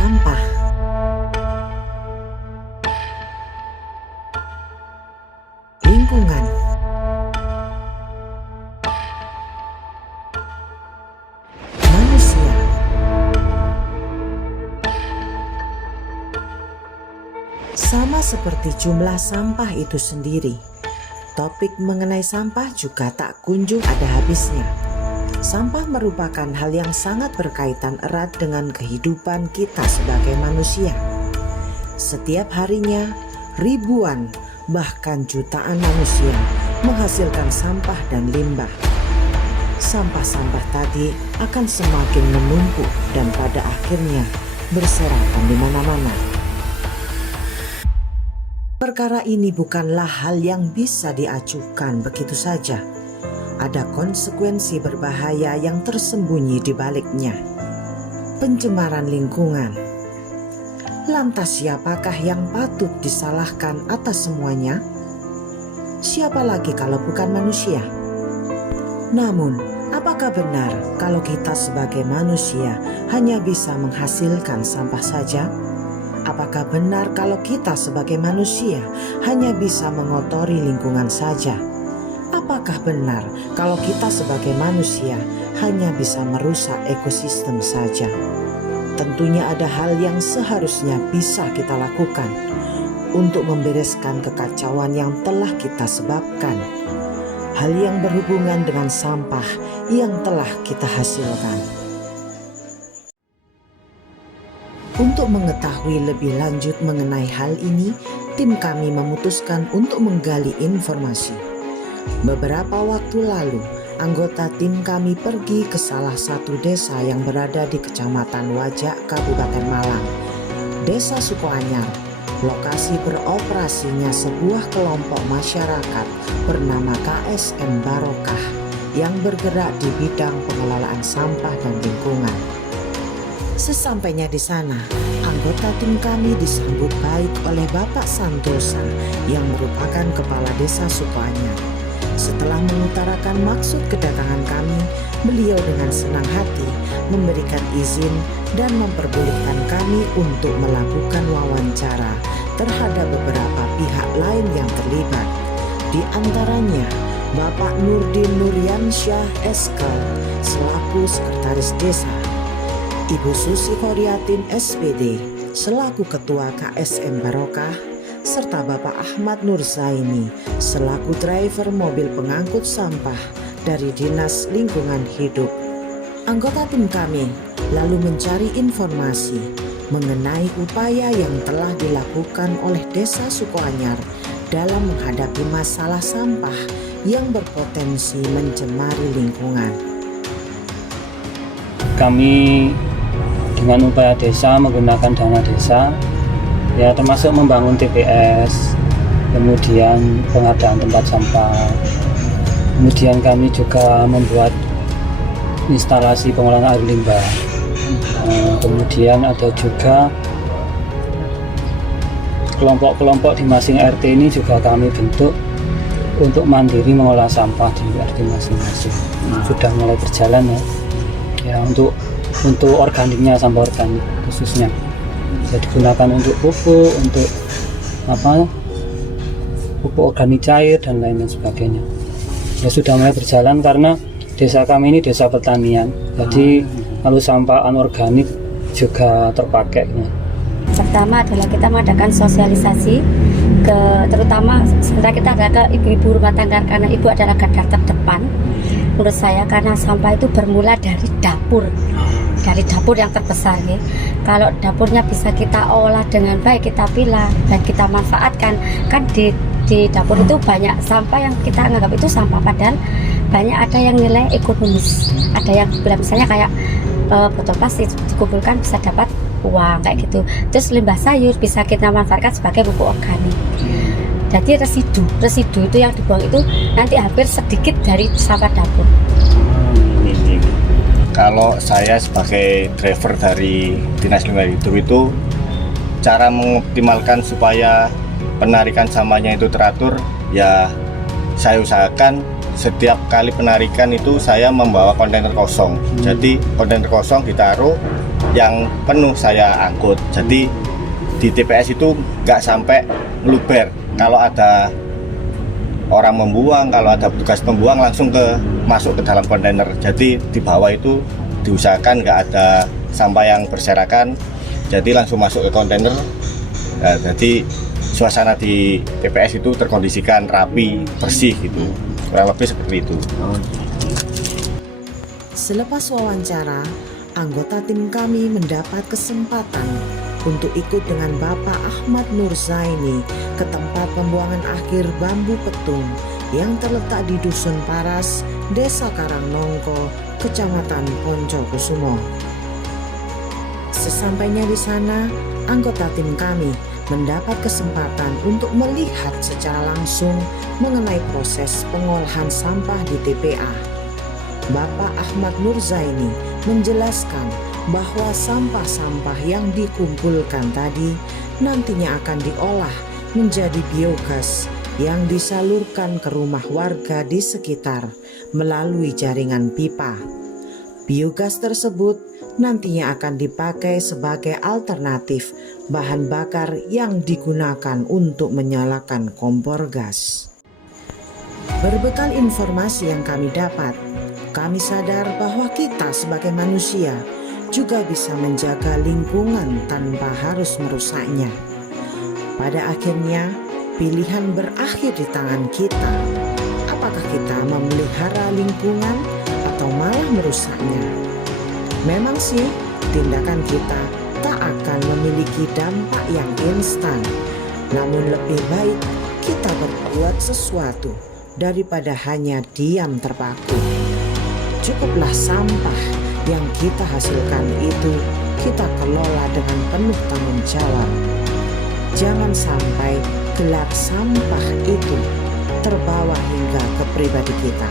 sampah. Lingkungan. Manusia. Sama seperti jumlah sampah itu sendiri, topik mengenai sampah juga tak kunjung ada habisnya. Sampah merupakan hal yang sangat berkaitan erat dengan kehidupan kita sebagai manusia. Setiap harinya, ribuan bahkan jutaan manusia menghasilkan sampah dan limbah. Sampah-sampah tadi akan semakin menumpuk dan pada akhirnya berserakan di mana-mana. Perkara ini bukanlah hal yang bisa diacuhkan begitu saja. Ada konsekuensi berbahaya yang tersembunyi di baliknya. Pencemaran lingkungan. Lantas siapakah yang patut disalahkan atas semuanya? Siapa lagi kalau bukan manusia? Namun, apakah benar kalau kita sebagai manusia hanya bisa menghasilkan sampah saja? Apakah benar kalau kita sebagai manusia hanya bisa mengotori lingkungan saja? Apakah benar kalau kita sebagai manusia hanya bisa merusak ekosistem saja? Tentunya ada hal yang seharusnya bisa kita lakukan untuk membereskan kekacauan yang telah kita sebabkan. Hal yang berhubungan dengan sampah yang telah kita hasilkan. Untuk mengetahui lebih lanjut mengenai hal ini, tim kami memutuskan untuk menggali informasi. Beberapa waktu lalu, anggota tim kami pergi ke salah satu desa yang berada di Kecamatan Wajak, Kabupaten Malang, Desa Sukoanyar, lokasi beroperasinya sebuah kelompok masyarakat bernama KSM Barokah yang bergerak di bidang pengelolaan sampah dan lingkungan. Sesampainya di sana, anggota tim kami disambut baik oleh Bapak Santosa yang merupakan Kepala Desa Sukoanyar. Setelah mengutarakan maksud kedatangan kami, beliau dengan senang hati memberikan izin dan memperbolehkan kami untuk melakukan wawancara terhadap beberapa pihak lain yang terlibat. Di antaranya, Bapak Nurdin Nuryansyah SK selaku Sekretaris Desa, Ibu Susi Koriatin SPD selaku Ketua KSM Barokah, serta Bapak Ahmad Nurzaini selaku driver mobil pengangkut sampah dari Dinas Lingkungan Hidup. Anggota tim kami lalu mencari informasi mengenai upaya yang telah dilakukan oleh Desa Sukoanyar dalam menghadapi masalah sampah yang berpotensi mencemari lingkungan. Kami dengan upaya desa menggunakan dana desa, ya termasuk membangun TPS, kemudian pengadaan tempat sampah, kemudian kami juga membuat instalasi pengolahan air limbah, kemudian ada juga kelompok-kelompok di masing RT ini juga kami bentuk untuk mandiri mengolah sampah di RT masing-masing. Sudah mulai berjalan ya untuk organiknya, sampah organik khususnya. Bisa digunakan untuk pupuk, untuk pupuk organik cair dan lain sebagainya. Ya sudah mulai berjalan karena desa kami ini desa pertanian. Jadi kalau sampah anorganik juga terpakai. Pertama adalah kita mengadakan sosialisasi terutama sebenarnya kita adalah ke ibu-ibu rumah tangga karena ibu adalah garda terdepan menurut saya, karena sampah itu bermula dari dapur yang terbesar ya. Kalau dapurnya bisa kita olah dengan baik, kita pilah dan kita manfaatkan, kan di dapur itu banyak sampah yang kita anggap itu sampah, padahal banyak ada yang nilai ekonomis, ada yang misalnya kayak botol plastik dikumpulkan bisa dapat uang kayak gitu. Terus limbah sayur bisa kita manfaatkan sebagai pupuk organik. Jadi residu itu yang dibuang itu nanti hampir sedikit dari sampah dapur. Kalau saya sebagai driver dari Dinas Lingkungan Hidup itu, cara mengoptimalkan supaya penarikan sampahnya itu teratur, ya saya usahakan setiap kali penarikan itu saya membawa kontainer kosong. Jadi kontainer kosong ditaruh, yang penuh saya angkut. Jadi di TPS itu nggak sampai meluber. Kalau ada orang membuang, kalau ada petugas membuang langsung masuk ke dalam kontainer. Jadi di bawah itu diusahakan nggak ada sampah yang berserakan, jadi langsung masuk ke kontainer. Nah, jadi suasana di TPS itu terkondisikan rapi, bersih gitu, kurang lebih seperti itu. Selepas wawancara, anggota tim kami mendapat kesempatan untuk ikut dengan Bapak Ahmad Nurzaini ke tempat pembuangan akhir bambu petung yang terletak di Dusun Paras, Desa Karangnongko, Kecamatan Poncokusumo. Sesampainya di sana, anggota tim kami mendapat kesempatan untuk melihat secara langsung mengenai proses pengolahan sampah di TPA. Bapak Ahmad Nurzaini menjelaskan bahwa sampah-sampah yang dikumpulkan tadi nantinya akan diolah menjadi biogas yang disalurkan ke rumah warga di sekitar melalui jaringan pipa. Biogas tersebut nantinya akan dipakai sebagai alternatif bahan bakar yang digunakan untuk menyalakan kompor gas. Berbekal informasi yang kami dapat, kami sadar bahwa kita sebagai manusia juga bisa menjaga lingkungan tanpa harus merusaknya. Pada akhirnya, pilihan berakhir di tangan kita. Apakah kita memelihara lingkungan atau malah merusaknya? Memang sih, tindakan kita tak akan memiliki dampak yang instan. Namun lebih baik kita berbuat sesuatu daripada hanya diam terpaku. Cukuplah sampah yang kita hasilkan itu kita kelola dengan penuh tanggung jawab. Jangan sampai gelap sampah itu terbawa hingga ke pribadi kita.